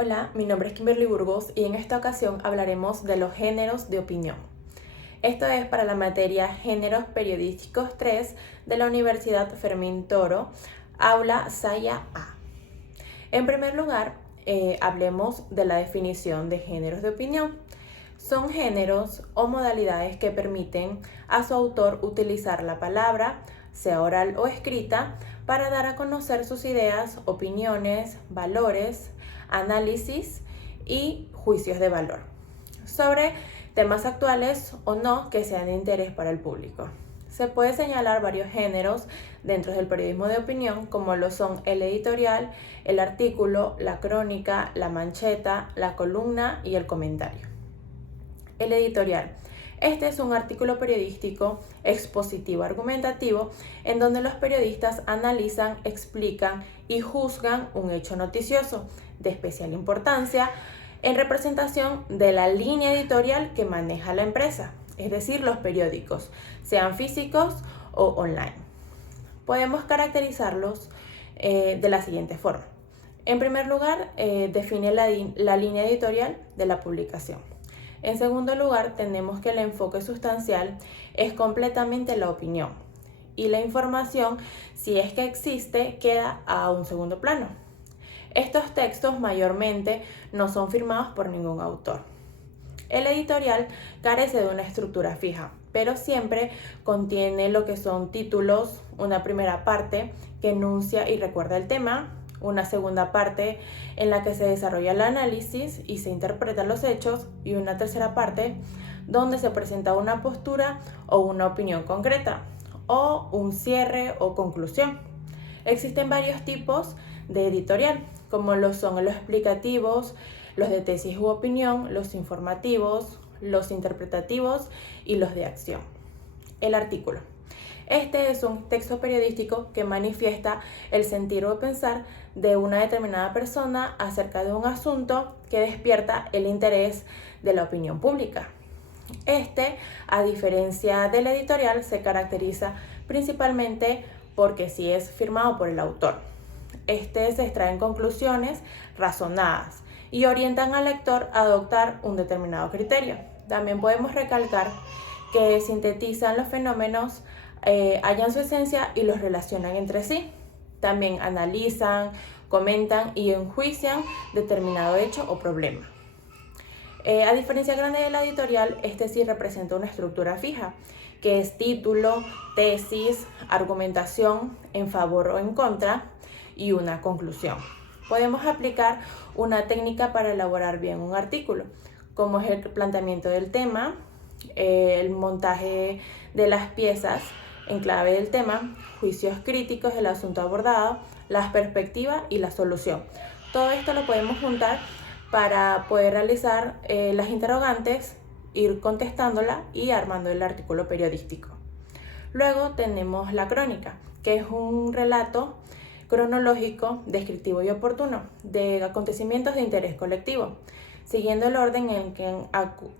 Hola, mi nombre es Kimberly Burgos y en esta ocasión hablaremos de los géneros de opinión. Esto es para la materia Géneros Periodísticos 3 de la Universidad Fermín Toro, aula Saya A. En primer lugar, hablemos de la definición de géneros de opinión. Son géneros o modalidades que permiten a su autor utilizar la palabra, sea oral o escrita, para dar a conocer sus ideas, opiniones, valores, análisis y juicios de valor sobre temas actuales o no que sean de interés para el público. Se puede señalar varios géneros dentro del periodismo de opinión, como lo son el editorial, el artículo, la crónica, la mancheta, la columna y el comentario. El editorial. Este es un artículo periodístico expositivo argumentativo en donde los periodistas analizan, explican y juzgan un hecho noticioso de especial importancia en representación de la línea editorial que maneja la empresa, es decir, los periódicos, sean físicos o online. Podemos caracterizarlos de la siguiente forma. En primer lugar, define la línea editorial de la publicación. En segundo lugar, tenemos que el enfoque sustancial es completamente la opinión y la información, si es que existe, queda a un segundo plano. Estos textos mayormente no son firmados por ningún autor. El editorial carece de una estructura fija, pero siempre contiene lo que son títulos, una primera parte que enuncia y recuerda el tema, una segunda parte en la que se desarrolla el análisis y se interpretan los hechos, y una tercera parte donde se presenta una postura o una opinión concreta, o un cierre o conclusión. Existen varios tipos de editorial, como lo son los explicativos, los de tesis u opinión, los informativos, los interpretativos y los de acción. El artículo. Este es un texto periodístico que manifiesta el sentir o pensar de una determinada persona acerca de un asunto que despierta el interés de la opinión pública. A diferencia del editorial, se caracteriza principalmente porque sí es firmado por el autor. Se extraen conclusiones razonadas y orientan al lector a adoptar un determinado criterio. También podemos recalcar que sintetizan los fenómenos, hallan su esencia y los relacionan entre sí. También analizan, comentan y enjuician determinado hecho o problema. A diferencia grande de la editorial, sí representa una estructura fija, que es título, tesis, argumentación en favor o en contra y una conclusión. Podemos aplicar una técnica para elaborar bien un artículo, como es el planteamiento del tema, el montaje de las piezas en clave del tema, juicios críticos del asunto abordado, las perspectivas y la solución. Todo esto lo podemos juntar para poder realizar las interrogantes, ir contestándola y armando el artículo periodístico. Luego tenemos la crónica, que es un relato cronológico, descriptivo y oportuno de acontecimientos de interés colectivo, siguiendo el orden en que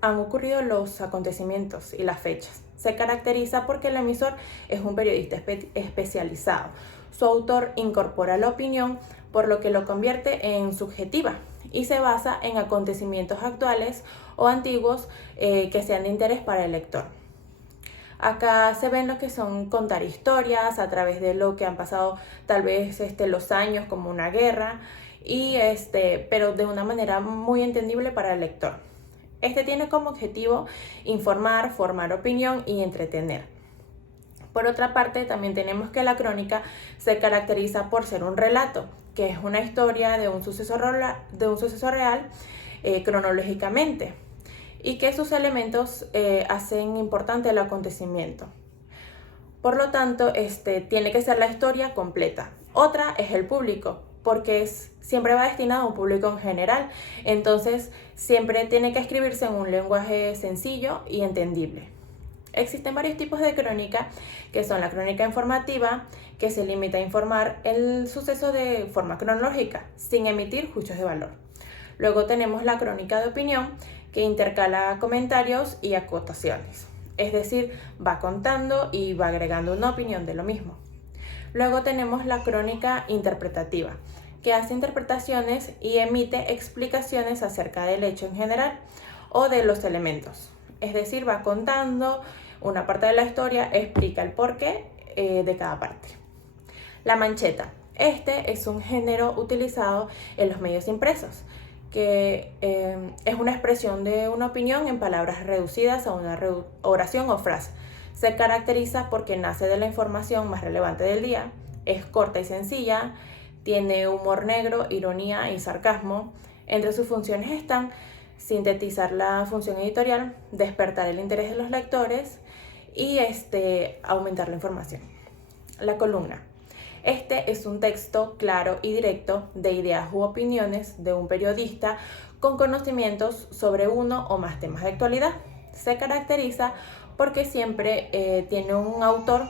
han ocurrido los acontecimientos y las fechas. Se caracteriza porque el emisor es un periodista especializado. Su autor incorpora la opinión, por lo que lo convierte en subjetiva y se basa en acontecimientos actuales o antiguos que sean de interés para el lector. Acá se ven lo que son contar historias a través de lo que han pasado tal vez los años, como una guerra, pero de una manera muy entendible para el lector. Tiene como objetivo informar, formar opinión y entretener. Por otra parte, también tenemos que la crónica se caracteriza por ser un relato, que es una historia de un suceso real cronológicamente, y que sus elementos hacen importante el acontecimiento. Por lo tanto, tiene que ser la historia completa. Otra es el público, porque siempre va destinado a un público en general, entonces siempre tiene que escribirse en un lenguaje sencillo y entendible. Existen varios tipos de crónica, que son la crónica informativa, que se limita a informar el suceso de forma cronológica, sin emitir juicios de valor. Luego tenemos la crónica de opinión, que intercala comentarios y acotaciones, es decir, va contando y va agregando una opinión de lo mismo. Luego tenemos la crónica interpretativa, que hace interpretaciones y emite explicaciones acerca del hecho en general o de los elementos. Es decir, va contando una parte de la historia, explica el porqué de cada parte. La mancheta. Este es un género utilizado en los medios impresos, que es una expresión de una opinión en palabras reducidas a una oración o frase. Se caracteriza porque nace de la información más relevante del día, es corta y sencilla, tiene humor negro, ironía y sarcasmo. Entre sus funciones están sintetizar la función editorial, despertar el interés de los lectores y aumentar la información. La columna. Este es un texto claro y directo de ideas u opiniones de un periodista con conocimientos sobre uno o más temas de actualidad. Se caracteriza porque siempre tiene un autor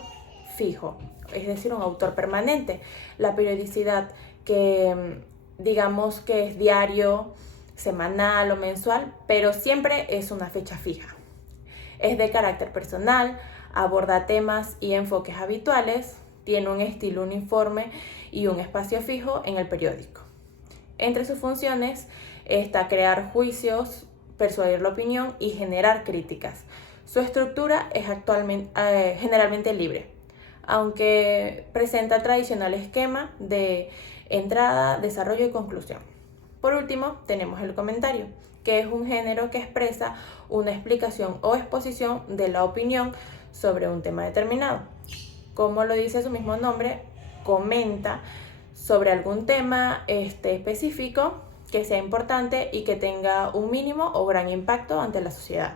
fijo, es decir, un autor permanente. La periodicidad que digamos que es diario, semanal o mensual, pero siempre es una fecha fija. Es de carácter personal, aborda temas y enfoques habituales, tiene un estilo uniforme y un espacio fijo en el periódico. Entre sus funciones está crear juicios, persuadir la opinión y generar críticas. Su estructura es generalmente libre, aunque presenta el tradicional esquema de entrada, desarrollo y conclusión. Por último, tenemos el comentario, que es un género que expresa una explicación o exposición de la opinión sobre un tema determinado. Como lo dice su mismo nombre, comenta sobre algún tema específico que sea importante y que tenga un mínimo o gran impacto ante la sociedad.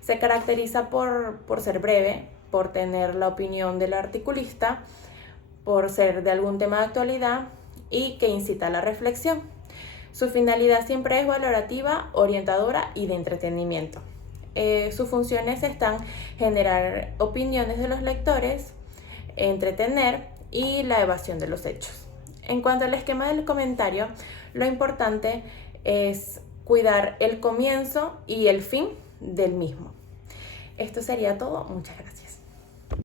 Se caracteriza por ser breve, por tener la opinión del articulista, por ser de algún tema de actualidad y que incita a la reflexión. Su finalidad siempre es valorativa, orientadora y de entretenimiento. Sus funciones están generar opiniones de los lectores, entretener y la evasión de los hechos. En cuanto al esquema del comentario, lo importante es cuidar el comienzo y el fin del mismo. Esto sería todo. Muchas gracias.